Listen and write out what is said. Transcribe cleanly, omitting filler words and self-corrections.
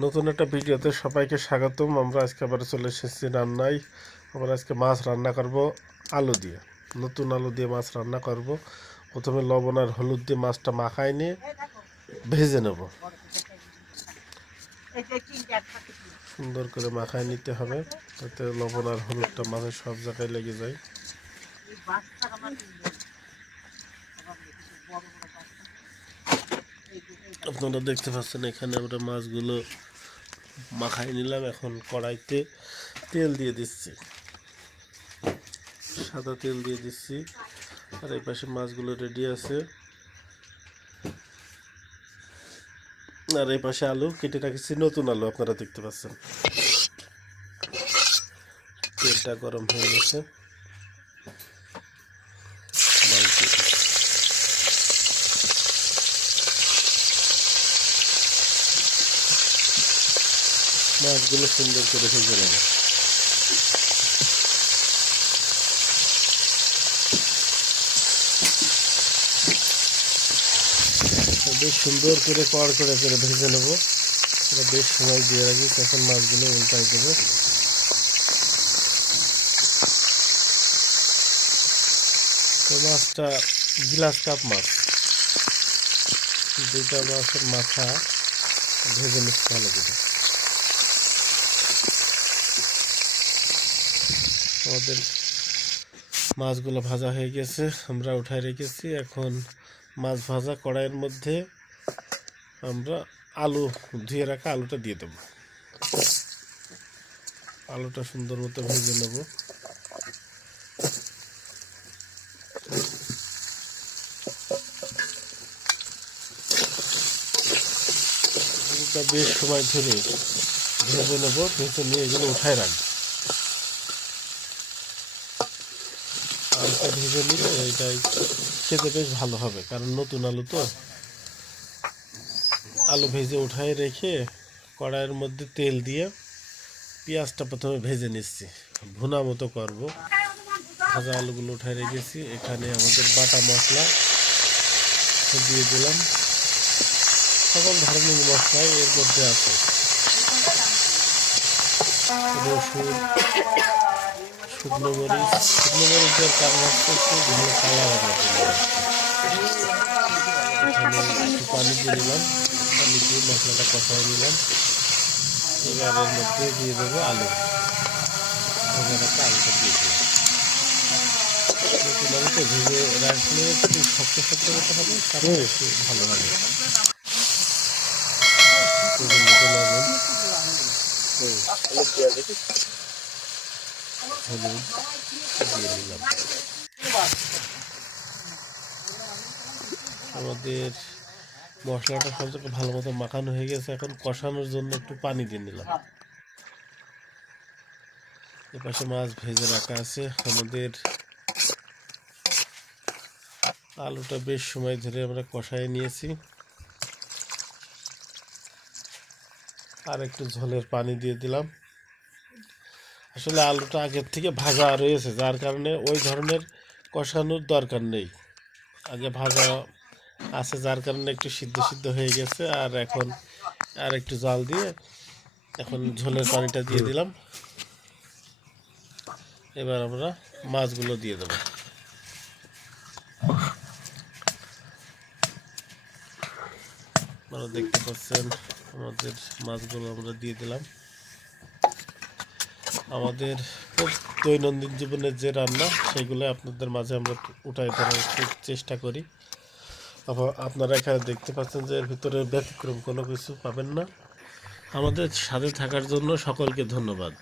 নতুন একটা ভিডিওতে সবাইকে স্বাগতম। আমরা আজকে আবার চলে এসেছি রান্নায়। আমরা আজকে মাছ রান্না করব আলু দিয়ে, নতুন আলু দিয়ে মাছ রান্না করব। প্রথমে লবণ আর হলুদ দিয়ে মাছটা মাখায় নিয়ে ভেজে নেব। সুন্দর করে মাখায় নিতে হবে, যাতে লবণ আর হলুদটা মাছের সব জায়গায় লেগে যায়। আপনারা দেখতে পাচ্ছেন এখানে আমরা মাছগুলো মাখায় নিলাম। এখন কড়াইতে তেল দিয়ে দিচ্ছি, সাদা তেল দিয়ে দিচ্ছি। আর এই পাশে মাছগুলো রেডি আছে, আর এই পাশে আলু কেটে রাখছি, নতুন আলু আপনারা দেখতে পাচ্ছেন। তেলটা গরম হয়ে গেছে, মাছগুলো সুন্দর করে ভেজে নেব। বেশ সুন্দর করে কড় করে ভেজে নেব। এটা বেশ সময় দিয়ে রাখি। এখন মাছগুলো উল্টাই দেবো। তো মাছটা গ্লাস কাপ মাছ, দুইটা মাছের মাথা ভেজে নিচ্ছে ভালো করে। আমাদের মাছগুলো ভাজা হয়ে গেছে, আমরা উঠায় রেখেছি। এখন মাছ ভাজা কড়াইয়ের মধ্যে আমরা আলু ধুয়ে রাখা আলুটা দিয়ে দেবো। আলুটা সুন্দর মতো ভেজে নেব। আলুটা বেশ সময় ধরে ভেজে নেব, ভেজে নিয়ে এগুলো উঠায় রাখবো। আলুটা ভেজে নিলে এটাই খেতে বেশ ভালো হবে, কারণ নতুন আলু তো। আলু ভেজে উঠায় রেখে কড়াইয়ের মধ্যে তেল দিয়ে পেঁয়াজটা প্রথমে ভেজে নিচ্ছি, ভুনা মতো করব। ভাজা আলুগুলো উঠায় রেখেছি। এখানে আমাদের বাটা মশলা দিয়ে দিলাম, সকল ধরনের মশলাই এর মধ্যে আছে। রসুন, শুকনো মরিচ দেওয়ার কারণ হচ্ছে একটু ভালো কালার হবে। এখানে একটু পানি দিয়ে দিলাম, পানি দিয়ে মশলাটা কষাই নিলাম। এবার এর মধ্যে দিয়ে দেবো আলু, ভেজে রাখা আলুটা দিয়ে দেবো। নতুন আলুটা ভেজে রাখলে একটু শক্ত শক্ত মতো হবে, তারপরে একটু ভালো হবে। হলুদ দিয়ে দিলাম। আমাদের মশলাটা সব জায়গায় ভালো মতো মাখানো হয়ে গেছে। এখন কষানোর জন্য একটু পানি দিয়ে নিলাম। এপাশে মাছ ভেজে রাখা আছে। আমাদের আলুটা বেশ সময় ধরে আমরা কষায় নিয়েছি। আর একটু ঝোলের পানি দিয়ে দিলাম। আসলে আলুটা আগের থেকে ভাজা রয়েছে, যার কারণে ওই ধরনের কষানোর দরকার নেই। আগে ভাজা আছে, যার কারণে একটু সিদ্ধ সিদ্ধ হয়ে গেছে। আর এখন আর একটু জাল দিয়ে এখন ঝোলের পানিটা দিয়ে দিলাম। এবার আমরা মাছগুলো দিয়ে দেব। আপনারা দেখতে পাচ্ছেন আমাদের মাছগুলো আমরা দিয়ে দিলাম। আমাদের দৈনন্দিন জীবনের যে রান্না, সেগুলো আপনাদের মাঝে আমরা উঠাই ধরার চেষ্টা করি। আপনারা এখানে দেখতে পাচ্ছেন যে এর ভিতরে ব্যতিক্রম কোনো কিছু পাবেন না। আমাদের সাথে থাকার জন্য সকলকে ধন্যবাদ।